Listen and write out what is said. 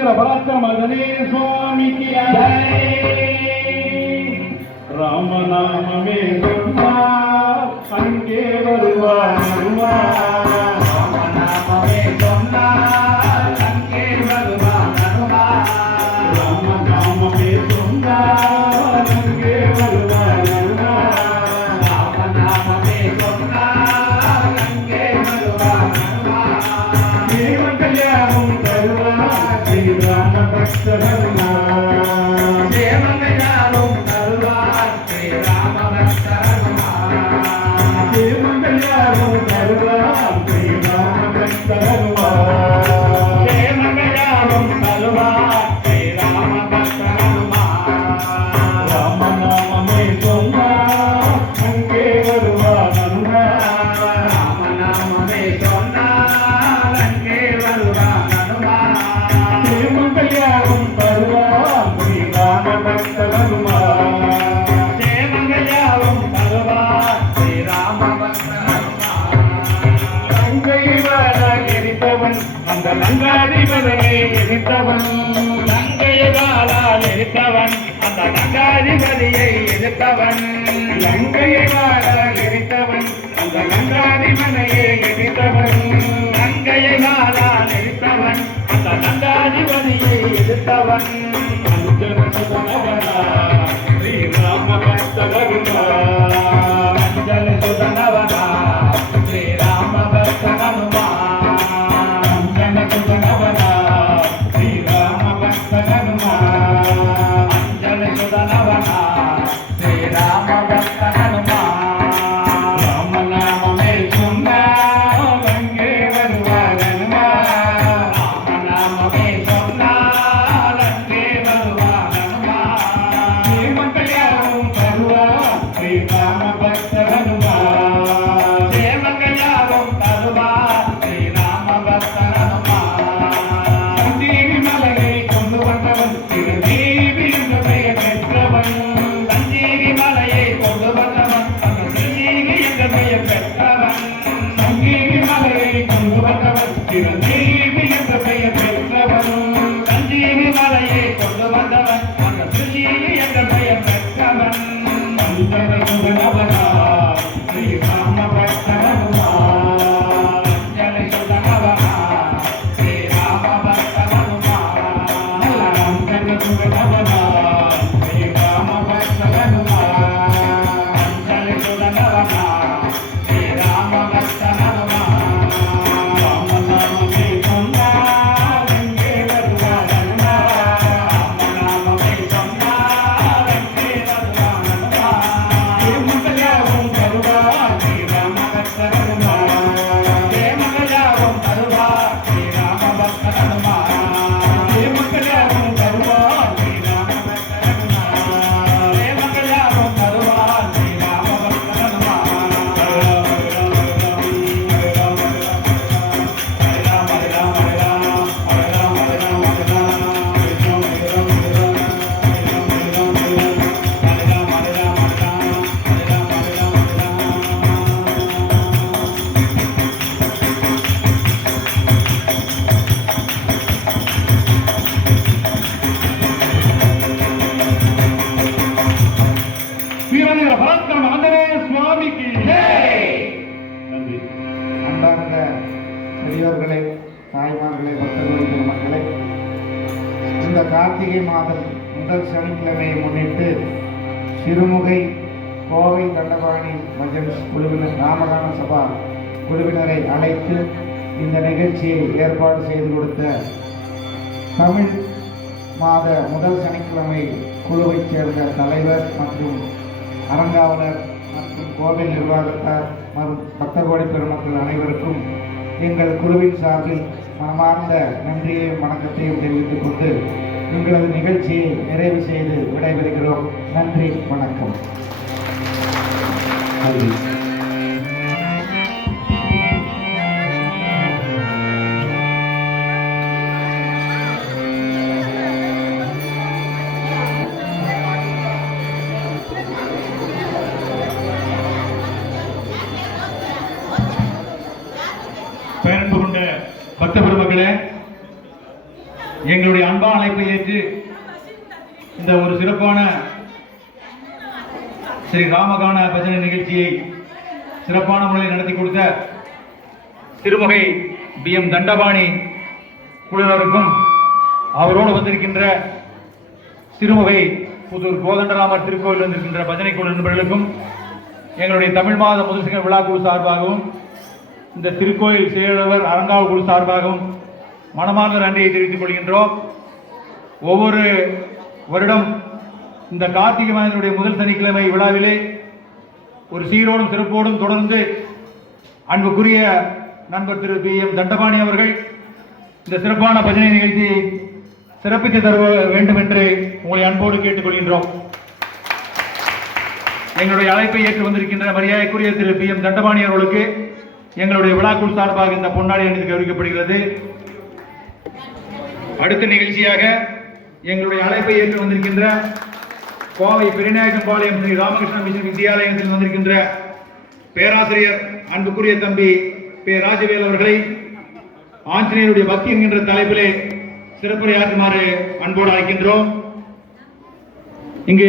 சிவனுங்கிற பராக்கிரமகனே சுவாமிக்கு ராமநாமமே சொன்னார் அங்கே வருவார் ராமநாமமே சொன்னார் அங்கே வருவார் ராமநாமமே சொன்னார் அங்கே வருவார் ராமநாமமே சொன்னார் அங்கே வருவார் தேவகல்யாணம் தருவார் ஸ்ரீராம பக்தகருமார் தேவகல்யாணம் தருவார் ஸ்ரீராம பக்தகருமார் தேவகல்யாணம் தருவார் ஸ்ரீராம பக்தகருமார் தேவகல்யாணம் தருவார் ஸ்ரீராம பக்தகருமார் ராமநாமமே சொன்னார் அங்கே வருவார் ராமநாமமே சொன்னார் அங்கே வருவார் தேவகல்யாணம் தருவார் ஸ்ரீராம பக்தகருமார் தேவகல்யாணம் தருவார் ஸ்ரீராம பக்தகருமார் கங்கை வாழ எரித்தவன் அந்த லங்காதிபதியை எரித்தவன் லங்கையாளால் எரித்தவன் அந்த லங்காதிபதியை எதிர்த்தவன் லங்கையை வாழ எரித்தவன் அந்த லங்காதிபதியை எரித்தவன் லங்கையாளால் எரித்தவன் அந்த லங்காதிபதியை எதிர்த்தவன் அஞ்சன சுதனவனா ஸ்ரீராம பக்தகருமார் அஞ்சல சுதனவனா ஸ்ரீராம பக்தகருமார் அஞ்சன சுதனவனா ஸ்ரீராம பக்தகருமார் அஞ்சல சுதனவனா ஸ்ரீராம பக்தகருமார் ராமநாமமே சொன்னார் அங்கே வருவார் ராமநாமமே சொன்னார் அங்கே வருவார் தேவகல்யாணம் தருவார் ஸ்ரீராம பக்தகருமார் தேவகல்யாணம் தருவார் ஸ்ரீராம பக்தகருமார் சஞ்சீவி மலையை கொண்டு வந்தவன் திருநீவி என்ற பெயர் பெற்றவன் சஞ்சீவி மலையை கொண்டு வந்தவன் அந்த சஞ்சீவி என்ற பெயர் பெற்றவன் சஞ்சீவி மலையை கொண்டு வந்தவன் திருநீவி என்ற பெயர் பெற்றவன் சஞ்சீவி மலையை கொண்டு வந்தவன் அந்த சஞ்சீவி என்ற பெயர் பெற்றவன் அஞ்சன சுதனவனா ஸ்ரீராம பக்தகருமார் அஞ்சலி சுதனவனா ஸ்ரீராம பக்தகருமார் அஞ்சன சுதனவனா ஸ்ரீராம பக்தகருமார் அஞ்சலி சுதனவனா ஸ்ரீராம பக்தகருமார் ராமநாமமே சொன்னார் அங்கே வருவார் ராமநாமமே சொன்னார் அங்கே வருவார் தேவகல்யாணம் தருவார் ஸ்ரீராம பக்தகருமார் தேவகல்யாணம் தருவார் ஸ்ரீராம பக்தகருமார் தேவகல்யாணம் தருவார் ஸ்ரீராம பக்தகருமார் தேவகல்யாணம் தருவார் ஸ்ரீராம வீரநீர பராக்கிரம ஆஞ்சநேய சுவாமிக்கு நன்றி. அன்பார்ந்த பெரியோர்களே, தாய்மார்களே, பக்தர்களே, பெருமக்களே, இந்த கார்த்திகை மாதம் முதல் சனிக்கிழமையை முன்னிட்டு சிறுமுகை கோவை தண்டபாணி மஜன்ஸ் குழுவினர் ராமகான சபா குழுவினரை அழைத்து இந்த நிகழ்ச்சியை ஏற்பாடு செய்து கொடுத்த தமிழ் மாத முதல் சனிக்கிழமை குழுவைச் சேர்ந்த தலைவர் மற்றும் அரங்காவலர் மற்றும் கோவில் நிர்வாகத்தார் மற்றும் பக்தகோடி பெருமக்கள் அனைவருக்கும் எங்கள் குழுவின் சார்பில் மனமார்ந்த நன்றியையும் வணக்கத்தையும் தெரிவித்துக் கொண்டு எங்களது நிகழ்ச்சியை நிறைவு செய்து விடைபெறுகிறோம். நன்றி, வணக்கம். நன்றி. பக்த பெருமக்களே, எங்களுடைய அன்பான அழைப்பை ஏற்று இந்த ஒரு சிறப்பான ஸ்ரீ ராமகான பஜனை நிகழ்ச்சியை சிறப்பான முறையில் நடத்தி கொடுத்த திருமகை BM தண்டபாணி குழுவினருக்கும் அவரோடு வந்திருக்கின்ற திருமகை புதூர் கோதண்டராமர் திருக்கோவில் வந்திருக்கின்ற பஜனை குழு நண்பர்களுக்கும் எங்களுடைய தமிழ் மாத முதல் சிங்க விழா குழு சார்பாகவும் இந்த திருக்கோயில் செயலவர் அறங்காவல் குழு சார்பாகவும் மனமார்ந்த நன்றியை தெரிவித்துக் கொள்கின்றோம். ஒவ்வொரு வருடம் இந்த கார்த்திகை மாதத்தினுடைய முதல் சனிக்கிழமை விழாவிலே ஒரு சீரோடும் சிறப்போடும் தொடர்ந்து அன்புக்குரிய நண்பர் திரு BM தண்டபாணி அவர்கள் இந்த சிறப்பான பஜனை நிகழ்ச்சியை சிறப்பித்து தர வேண்டும் என்று உங்களை அன்போடு கேட்டுக்கொள்கின்றோம். எங்களுடைய அழைப்பை ஏற்று வந்திருக்கின்ற மரியாதைக்குரிய திரு BM தண்டபாணி அவர்களுக்கு எங்களுடைய விழாக்குழு சார்பாக இந்த பொன்னாடை அணிந்து கௌரவிக்கப்படுகிறது. அடுத்த நிகழ்ச்சியாக எங்களுடைய அழைப்பை ஏற்று வந்திருக்கின்ற கோவை பெரியநாயக்கம்பாளையம் ஸ்ரீ ராமகிருஷ்ண மிஷன் வித்தியாலயத்தில் வந்திருக்கின்ற பேராசிரியர் அன்புக்குரிய தம்பி பே ராஜவேல் அவர்களை ஆஞ்சநேயருடைய பக்தி என்கின்ற தலைப்பிலே சிறப்புரையாற்றுமாறு அன்போடு அழைக்கின்றோம்.